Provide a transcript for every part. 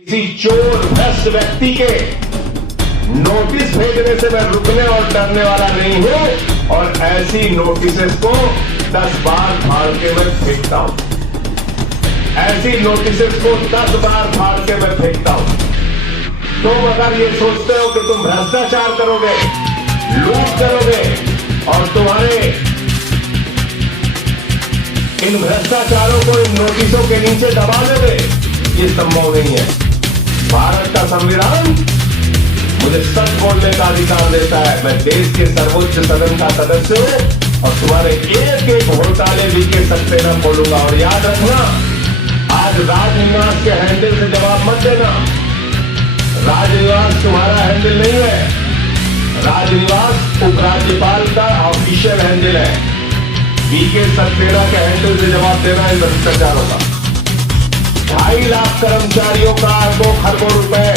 किसी चोर भ्रष्ट व्यक्ति के नोटिस भेजने से मैं रुकने और डरने वाला नहीं हूं और ऐसी नोटिसेस को 10 बार फाड़ के मैं फेंकता हूं। ऐसी नोटिसेस को 10 बार फाड़ के मैं फेंकता हूं। तुम अगर ये सोचते हो कि तुम भ्रष्टाचार करोगे, लूट करोगे और तुम्हारे इन भ्रष्टाचारों को इन नोटिसों के नीचे दबा दोगे, ये संभव नहीं है। भारत का संविधान मुझे सच बोलने का अधिकार देता है। मैं देश के सर्वोच्च सदन का सदस्य हूं और तुम्हारे एक एक घोटाले भी के सकते न खोलूंगा। और याद रखना, आज राजनिवास के हैंडल से जवाब मत देना। राजनिवास तुम्हारा हैंडल नहीं है। राजनिवास उपराज्यपाल का ऑफिशियल हैंडल है। वीके सक्सेना के हैंडल से जवाब देना इन भ्रष्टाचारों का। 2.5 लाख कर्मचारियों का अरबों खरबों रुपए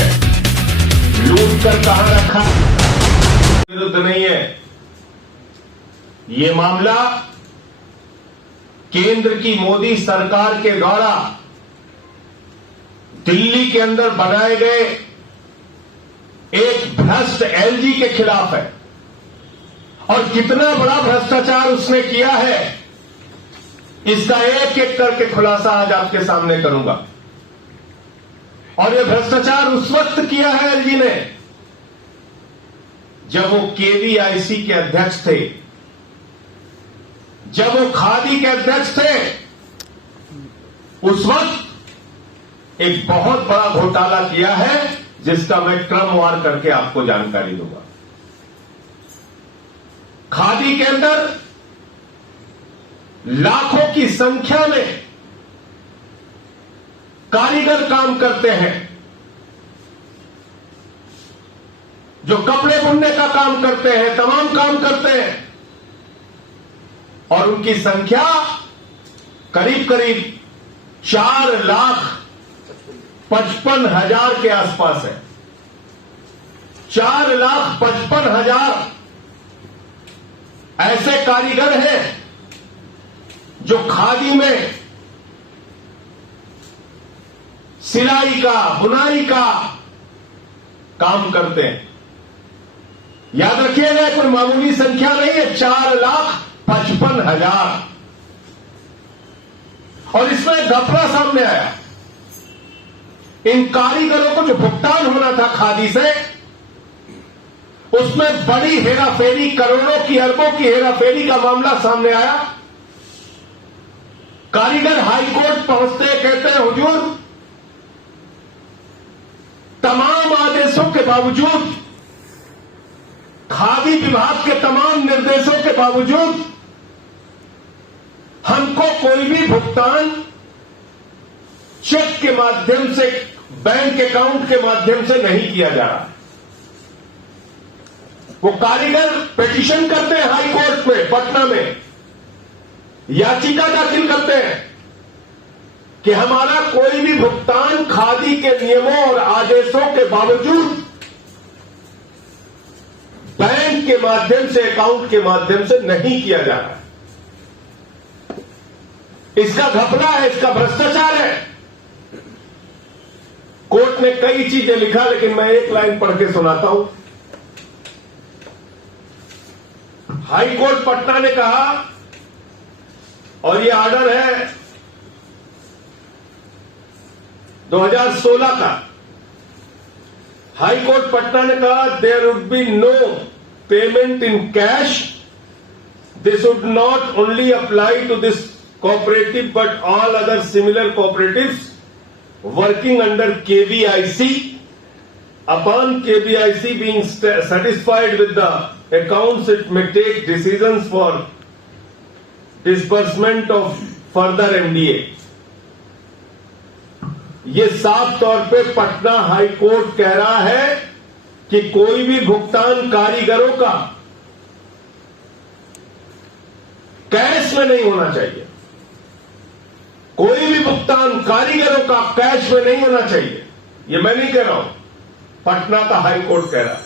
लूट कर कहां रखा, विरुद्ध नहीं है। ये मामला केंद्र की मोदी सरकार के द्वारा दिल्ली के अंदर बनाए गए एक भ्रष्ट एलजी के खिलाफ है। और कितना बड़ा भ्रष्टाचार उसने किया है, इसका एक एक करके खुलासा आज आपके सामने करूंगा। और यह भ्रष्टाचार उस वक्त किया है एलजी ने जब वो केवीआईसी के अध्यक्ष थे, जब वो खादी के अध्यक्ष थे। उस वक्त एक बहुत बड़ा घोटाला किया है जिसका मैं क्रमवार करके आपको जानकारी दूंगा। खादी के अंदर लाखों की संख्या में कारीगर काम करते हैं, जो कपड़े बुनने का काम करते हैं, तमाम काम करते हैं। और उनकी संख्या करीब करीब 4,55,000 के आसपास है। 4,55,000 ऐसे कारीगर हैं जो खादी में सिलाई का, बुनाई का काम करते हैं। याद रखिएगा, कोई मामूली संख्या नहीं है, 4,55,000। और इसमें घपला सामने आया। इन कारीगरों को जो भुगतान होना था खादी से, उसमें बड़ी हेराफेरी, करोड़ों की, अरबों की हेराफेरी का मामला सामने आया। कारीगर हाईकोर्ट पहुंचते कहते हैं, हुजूर, तमाम आदेशों के बावजूद, खादी विभाग के तमाम निर्देशों के बावजूद हमको कोई भी भुगतान चेक के माध्यम से, बैंक अकाउंट के माध्यम से नहीं किया जा रहा। वो कारीगर पिटीशन करते हैं हाई कोर्ट में, पटना में याचिका दाखिल करते हैं कि हमारा कोई भी भुगतान खादी के नियमों और आदेशों के बावजूद बैंक के माध्यम से, अकाउंट के माध्यम से नहीं किया जा रहा है। इसका घपला है, इसका भ्रष्टाचार है। कोर्ट ने कई चीजें लिखा, लेकिन मैं एक लाइन पढ़ के सुनाता हूं। हाई कोर्ट पटना ने कहा, और ये ऑर्डर है 2016 का। हाई कोर्ट पटना ने कहा, there would be no payment in cash. This would not only apply to this cooperative but all other similar cooperatives working under KVIC. Upon KVIC being satisfied with the accounts, it may take decisions for disbursement of further MDA। ये साफ तौर पे Patna high court कह रहा है कि कोई भी भुगतान कारीगरों का कैश में नहीं होना चाहिए। कोई भी भुगतान कारीगरों का कैश में नहीं होना चाहिए। ये मैं नहीं कह रहा हूं, पटना का हाई कोर्ट कह रहा है।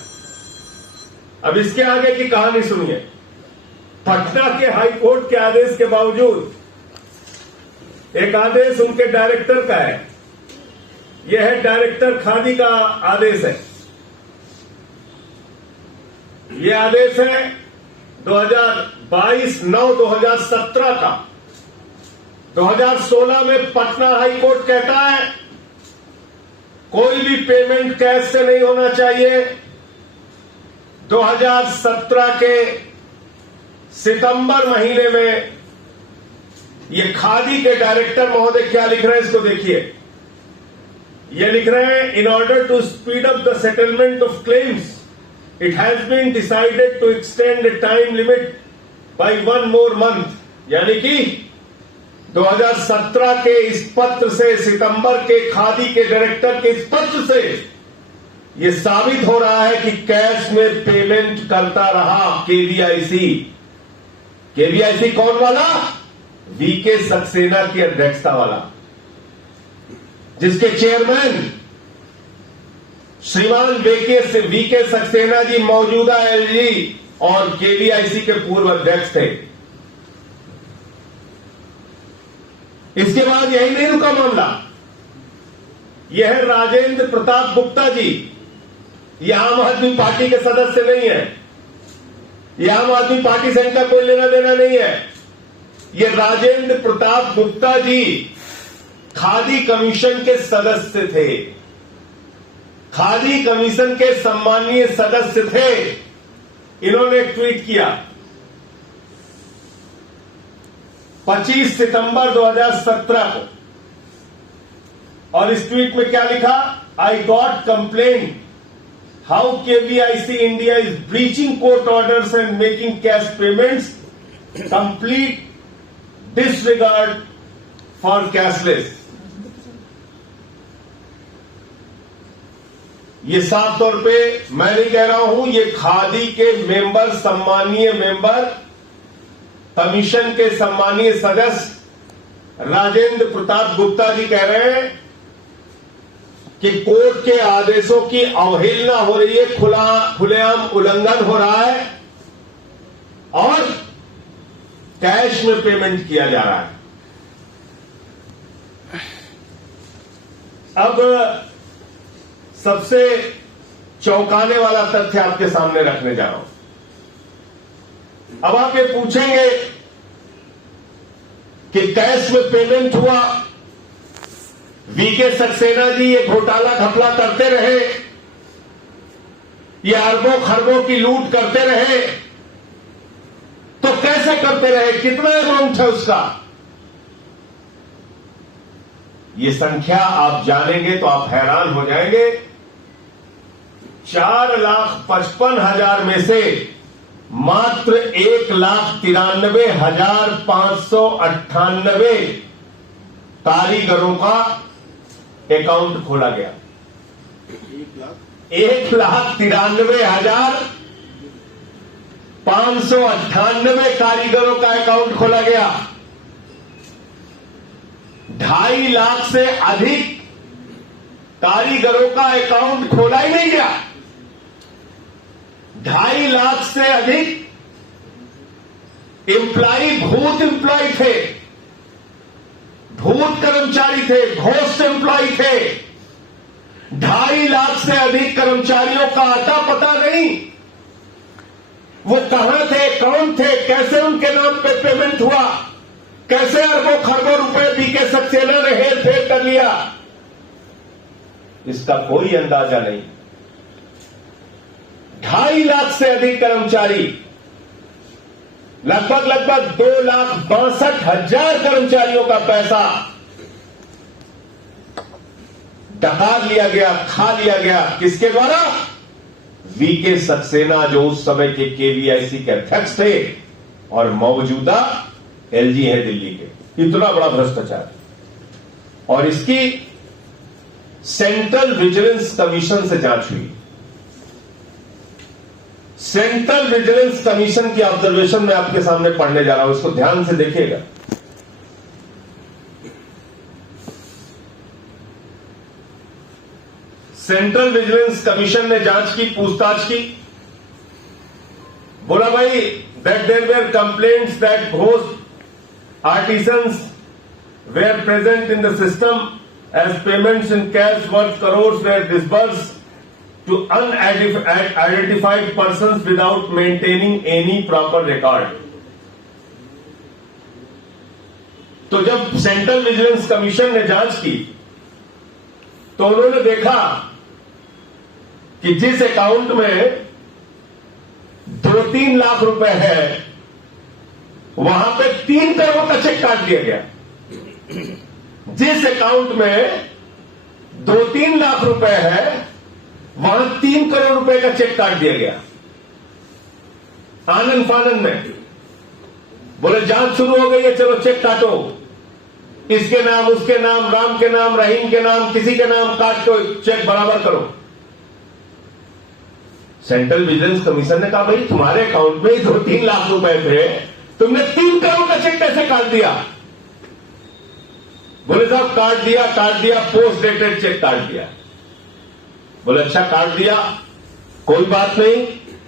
अब इसके आगे की कहानी सुनिए। पटना के हाई कोर्ट के आदेश के बावजूद, एक आदेश उनके डायरेक्टर का है, यह है डायरेक्टर खादी का आदेश है। यह आदेश है 2022/9/2017 का। 2016 में पटना हाई कोर्ट कहता है कोई भी पेमेंट कैश से नहीं होना चाहिए। 2017 के सितंबर महीने में ये खादी के डायरेक्टर महोदय क्या लिख रहे हैं, इसको देखिए। ये लिख रहे हैं, in order to speed up the settlement of claims it has been decided to extend the time limit by 1 more month. यानी कि 2017 के इस पत्र से, सितंबर के खादी के डायरेक्टर के इस पत्र से यह साबित हो रहा है कि कैश में पेमेंट करता रहा केवीआईसी। केवीआईसी कौन वाला? वीके सक्सेना की अध्यक्षता वाला, जिसके चेयरमैन श्रीमान वीके सक्सेना जी मौजूदा एलजी और केवीआईसी के पूर्व अध्यक्ष थे। इसके बाद यही नहीं रुका मामला। यह है राजेंद्र प्रताप गुप्ता जी। यह आम आदमी पार्टी के सदस्य नहीं है। यह आम आदमी पार्टी से इनका कोई लेना देना नहीं है। यह राजेंद्र प्रताप गुप्ता जी खादी कमीशन के सदस्य थे। खादी कमीशन के सम्मानीय सदस्य थे। इन्होंने ट्वीट किया 25 सितंबर 2017 को, और इस ट्वीट में क्या लिखा? I got complain how KVIC India is breaching court orders and making cash payments, complete disregard for cashless. ये साफ तौर पे मैं नहीं कह रहा हूं, ये खादी के मेंबर, सम्मानीय मेंबर, कमीशन के सम्मानीय सदस्य राजेंद्र प्रताप गुप्ता जी कह रहे हैं कि कोर्ट के आदेशों की अवहेलना हो रही है, खुलेआम उल्लंघन हो रहा है और कैश में पेमेंट किया जा रहा है। अब सबसे चौंकाने वाला तथ्य आपके सामने रखने जा रहा हूं। अब आप ये पूछेंगे कि कैश में पेमेंट हुआ, वीके सक्सेना जी ये घोटाला घपला करते रहे, ये अरबों खरबों की लूट करते रहे, तो कैसे करते रहे? कितना अमाउंट है उसका? ये संख्या आप जानेंगे तो आप हैरान हो जाएंगे। 4,55,000 में से मात्र 1,93,598 कारीगरों का अकाउंट खोला गया। 1,93,598 कारीगरों का अकाउंट खोला गया। 2.5 लाख से अधिक कारीगरों का अकाउंट खोला ही नहीं गया। 2.5 लाख से अधिक एम्प्लॉई भूत एम्प्लॉय थे, भूत कर्मचारी थे, घोस्ट एम्प्लॉय थे। 2.5 लाख से अधिक कर्मचारियों का आता पता नहीं, वो कहां थे, कौन थे, कैसे उनके नाम पे पेमेंट हुआ, कैसे अरबों खरबों रुपए वीके सक्सेना ने हेर फेर कर लिया, इसका कोई अंदाजा नहीं। 2.5 लाख से अधिक कर्मचारी, लगभग 2,62,000 कर्मचारियों का पैसा डकार लिया गया, खा लिया गया। किसके द्वारा? वीके सक्सेना, जो उस समय के केवीआईसी के अध्यक्ष थे और मौजूदा एलजी है दिल्ली के। इतना बड़ा भ्रष्टाचार, और इसकी सेंट्रल विजिलेंस कमीशन से जांच हुई। सेंट्रल विजिलेंस कमीशन की ऑब्जर्वेशन मैं आपके सामने पढ़ने जा रहा हूं, इसको ध्यान से देखिएगा। सेंट्रल विजिलेंस कमीशन ने जांच की, पूछताछ की। बोला भाई that there were complaints that ghost artisans were present in the system as payments in cash worth crores were disbursed to unidentified persons without maintaining any proper record. तो जब central vigilance commission ने जांच की तो उन्होंने देखा कि जिस अकाउंट में 2-3 लाख रुपए है वहां पे 3 करोड़ का चेक काट दिया गया। जिस अकाउंट में 2-3 लाख रुपए है वहां 3 करोड़ रुपए का चेक काट दिया गया। आनंद फानंद में बोले जांच शुरू हो गई है, चलो चेक काटो, इसके नाम उसके नाम, राम के नाम, रहीम के नाम, किसी के नाम काट के चेक बराबर करो। सेंट्रल विजिलेंस कमीशन ने कहा भाई तुम्हारे अकाउंट में 2-3 लाख रुपए थे, तुमने 3 करोड़ का चेक कैसे काट दिया? बोले साहब काट दिया, पोस्ट डेटेड चेक काट दिया। बोले अच्छा काट दिया, कोई बात नहीं,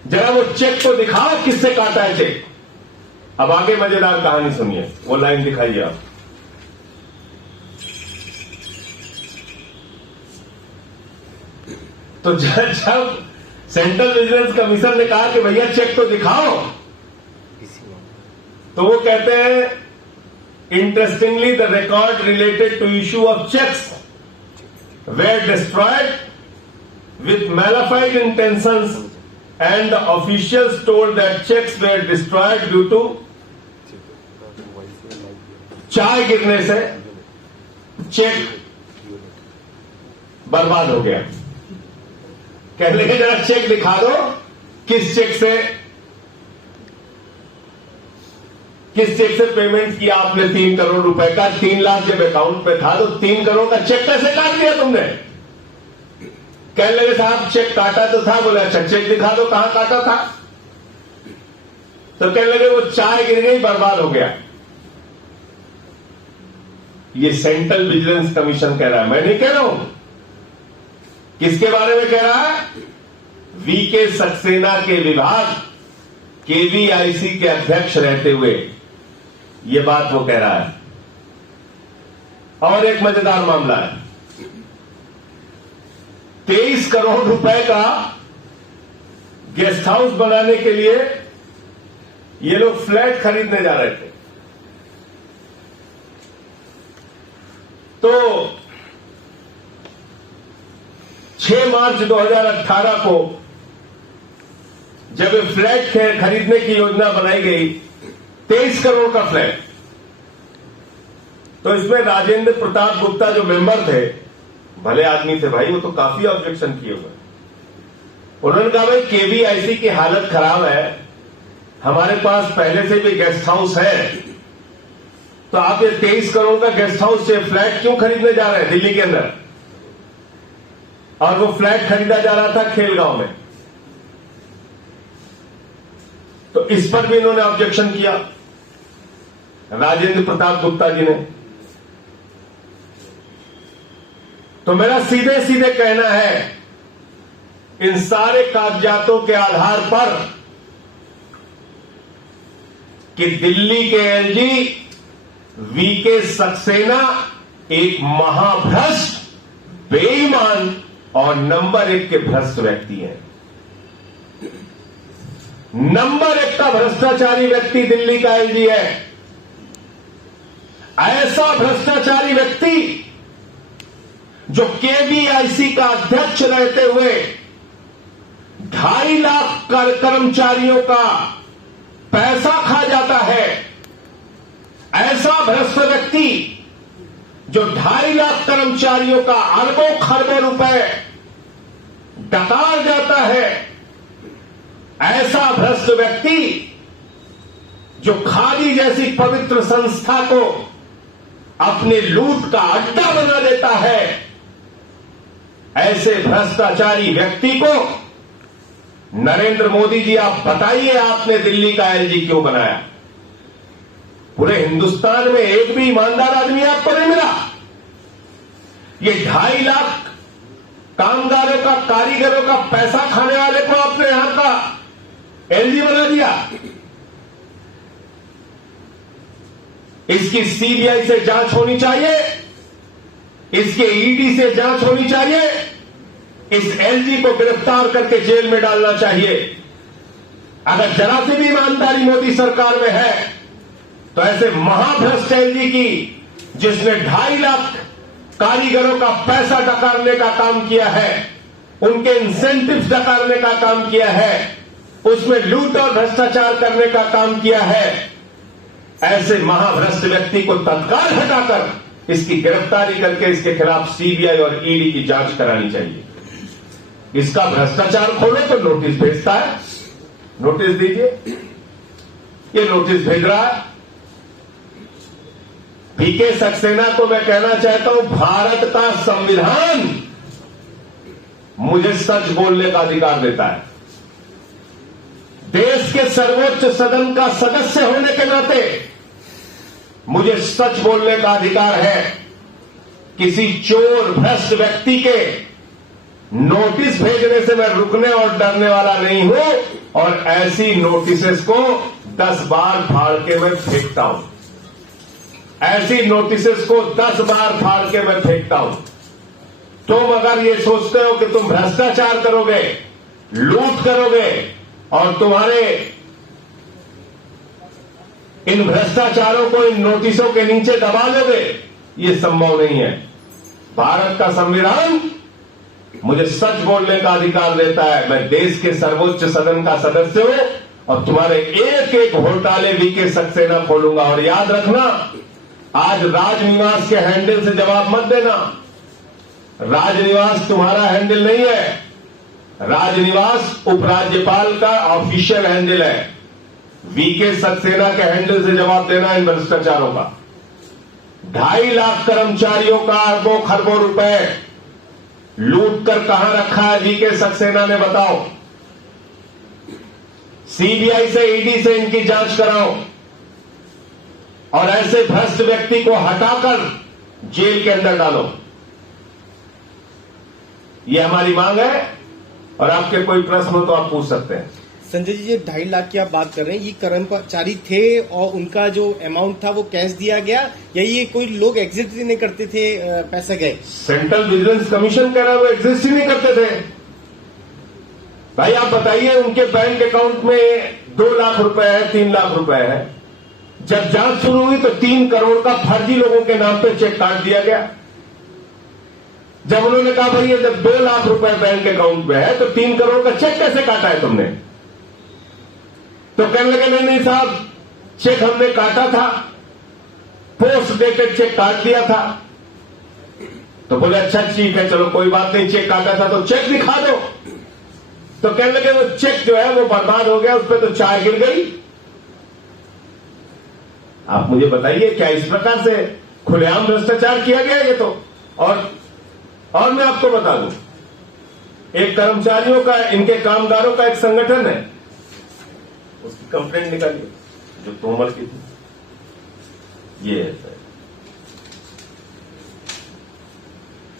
जरा वो चेक तो दिखाओ किससे काटा है चेक। अब आगे मजेदार कहानी सुनिए, वो लाइन दिखाइए आप। तो जब सेंट्रल विजिलेंस कमीशन ने कहा कि भैया चेक तो दिखाओ, तो वो कहते हैं interestingly the record related to issue of cheques were destroyed with malified intentions and the officials told that checks were destroyed due to चाय गिरने से चेक बर्बाद हो गया। कह लगे जरा चेक दिखा दो, किस चेक से पेमेंट किया आपने 3 करोड़ रुपए का। 3 लाख जब अकाउंट पे था तो 3 करोड़ का चेक कैसे काट दिया तुमने? कहने लगे साहब चेक काटा तो था। बोले अच्छा चेक दिखा दो कहां काटा था। तो कहने लगे वो चाय गिर गई, बर्बाद हो गया। ये सेंट्रल विजिलेंस कमीशन कह रहा है, मैं नहीं कह रहा हूं। किसके बारे में कह रहा है? वीके सक्सेना के विभाग केवीआईसी के अध्यक्ष रहते हुए ये बात वो कह रहा है। और एक मजेदार मामला है, 23 करोड़ रुपए का गेस्ट हाउस बनाने के लिए ये लोग फ्लैट खरीदने जा रहे थे। तो 6 मार्च 2018 को जब फ्लैट खरीदने की योजना बनाई गई, 23 करोड़ का फ्लैट, तो इसमें राजेंद्र प्रताप गुप्ता जो मेंबर थे, भले आदमी थे भाई, वो तो काफी ऑब्जेक्शन किए हुए। उन्होंने कहा भाई केवीआईसी की हालत खराब है, हमारे पास पहले से भी गेस्ट हाउस है, तो आप ये 23 करोड़ का गेस्ट हाउस से फ्लैट क्यों खरीदने जा रहे हैं दिल्ली के अंदर? और वो फ्लैट खरीदा जा रहा था खेलगांव में। तो इस पर भी इन्होंने ऑब्जेक्शन किया, राजेंद्र प्रताप गुप्ता जी ने। तो मेरा सीधे सीधे कहना है, इन सारे कागजातों के आधार पर कि दिल्ली के एलजी वीके सक्सेना एक महाभ्रष्ट, बेईमान और नंबर 1 के भ्रष्ट व्यक्ति हैं। नंबर 1 का भ्रष्टाचारी व्यक्ति दिल्ली का एलजी है। ऐसा भ्रष्टाचारी व्यक्ति जो केवीआईसी का अध्यक्ष रहते हुए 2.5 लाख कर्मचारियों का पैसा खा जाता है। ऐसा भ्रष्ट व्यक्ति जो 2.5 लाख कर्मचारियों का अरबों खरबों रुपए डकार जाता है। ऐसा भ्रष्ट व्यक्ति जो खादी जैसी पवित्र संस्था को अपने लूट का अड्डा बना देता है। ऐसे भ्रष्टाचारी व्यक्ति को नरेंद्र मोदी जी आप बताइए, आपने दिल्ली का एलजी क्यों बनाया? पूरे हिंदुस्तान में एक भी ईमानदार आदमी आपको नहीं मिला। ये 2.5 लाख कामगारों का, कारीगरों का पैसा खाने वाले को आपने यहां का एलजी बना दिया। इसकी सीबीआई से जांच होनी चाहिए। इसके ईडी से जांच होनी चाहिए। इस एलजी को गिरफ्तार करके जेल में डालना चाहिए। अगर जरा से भी ईमानदारी मोदी सरकार में है तो ऐसे महाभ्रष्ट एलजी की, जिसने 2.5 लाख कारीगरों का पैसा डकारने का काम किया है, उनके इंसेंटिव्स डकारने का काम किया है, उसमें लूट और भ्रष्टाचार करने का काम किया है, ऐसे महाभ्रष्ट व्यक्ति को तत्काल हटाकर इसकी गिरफ्तारी करके इसके खिलाफ सीबीआई और ईडी की जांच करानी चाहिए। इसका भ्रष्टाचार खोलो तो नोटिस भेजता है, नोटिस दीजिए। ये नोटिस भेज रहा है। पीके सक्सेना को मैं कहना चाहता हूं, भारत का संविधान मुझे सच बोलने का अधिकार देता है। देश के सर्वोच्च सदन का सदस्य होने के नाते मुझे सच बोलने का अधिकार है। किसी चोर भ्रष्ट व्यक्ति के नोटिस भेजने से मैं रुकने और डरने वाला नहीं हूं, और ऐसी नोटिसेस को 10 बार फाड़ के मैं फेंकता हूं। ऐसी नोटिसेस को 10 बार फाड़ के मैं फेंकता हूं। तुम अगर ये सोचते हो कि तुम भ्रष्टाचार करोगे, लूट करोगे और तुम्हारे इन भ्रष्टाचारों को इन नोटिसों के नीचे दबा दोगे, ये संभव नहीं है। भारत का संविधान मुझे सच बोलने का अधिकार देता है। मैं देश के सर्वोच्च सदन का सदस्य हूं और तुम्हारे एक एक घोटाले पीके सक्सेना खोलूंगा। और याद रखना, आज राजनिवास के हैंडल से जवाब मत देना। राजनिवास तुम्हारा हैंडल नहीं है। राजनिवास उपराज्यपाल का ऑफिशियल हैंडल है। वीके सक्सेना के हैंडल से जवाब देना इन भ्रष्टाचारों का। 2.5 लाख कर्मचारियों का अरबों खरबों रुपए लूट कर कहां रखा है वीके सक्सेना ने, बताओ। सीबीआई से, ईडी से इनकी जांच कराओ और ऐसे भ्रष्ट व्यक्ति को हटाकर जेल के अंदर डालो। ये हमारी मांग है और आपके कोई प्रश्न हो तो आप पूछ सकते हैं। संजय जी, 2.5 लाख की आप बात कर रहे हैं, ये कर्मचारी थे और उनका जो अमाउंट था वो कैश दिया गया, या ये कोई लोग एग्जिट ही नहीं करते थे, पैसे गए? सेंट्रल विजिलेंस कमीशन कह रहा है वो एग्जिस्ट ही नहीं करते थे। भाई आप बताइए, उनके बैंक अकाउंट में 2 लाख रुपए है, 3 लाख रुपए है। जब जांच शुरू हुई तो 3 करोड़ का फर्जी लोगों के नाम पे चेक काट दिया गया। जब उन्होंने कहा भाई जब 2 लाख रुपए बैंक अकाउंट में है तो 3 करोड़ का चेक कैसे काटा है तुमने, तो कहने लगे नहीं साहब, चेक हमने काटा था, पोस्ट डेटेड चेक काट दिया था। तो बोले अच्छा ठीक है, चलो कोई बात नहीं, चेक काटा था तो चेक दिखा दो। तो कहने लगे वो चेक जो है वो बर्बाद हो गया, उस पर तो चाय गिर गई। आप मुझे बताइए, क्या इस प्रकार से खुलेआम भ्रष्टाचार किया गया ये तो? और मैं आपको बता दूं, एक कर्मचारियों का, इनके कामगारों का एक संगठन है, उसकी कंप्लेंट निकालिए जो तोमर की थी। ये है सर,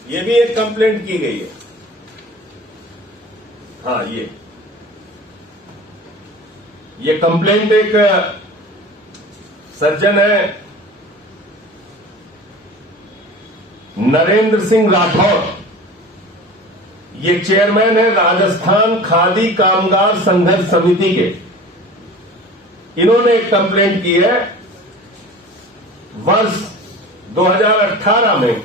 ये भी एक कंप्लेंट की गई है। हाँ, ये कंप्लेंट एक सज्जन है नरेंद्र सिंह राठौर, ये चेयरमैन है राजस्थान खादी कामगार संघर्ष समिति के। इन्होंने एक कंप्लेंट की है वर्ष 2018 में,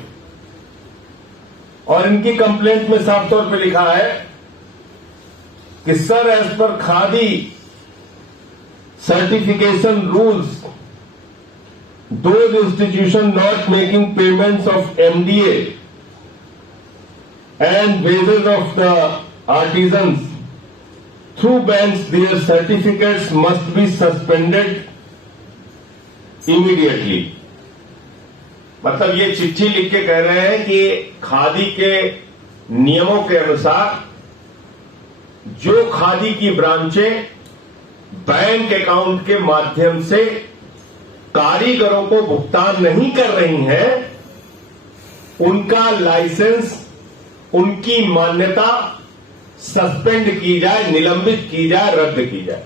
और इनकी कंप्लेंट में साफ तौर पे लिखा है कि सर, एज पर khadi certification rules, those institutions not making payments of MDA and wages of the artisans through banks, their certificates must be suspended immediately. मतलब ये चिट्ठी लिख के कह रहे हैं कि खादी के नियमों के अनुसार जो खादी की ब्रांचें बैंक अकाउंट के माध्यम से कारीगरों को भुगतान नहीं कर रही हैं, उनका लाइसेंस, उनकी मान्यता सस्पेंड की जाए, निलंबित की जाए, रद्द की जाए।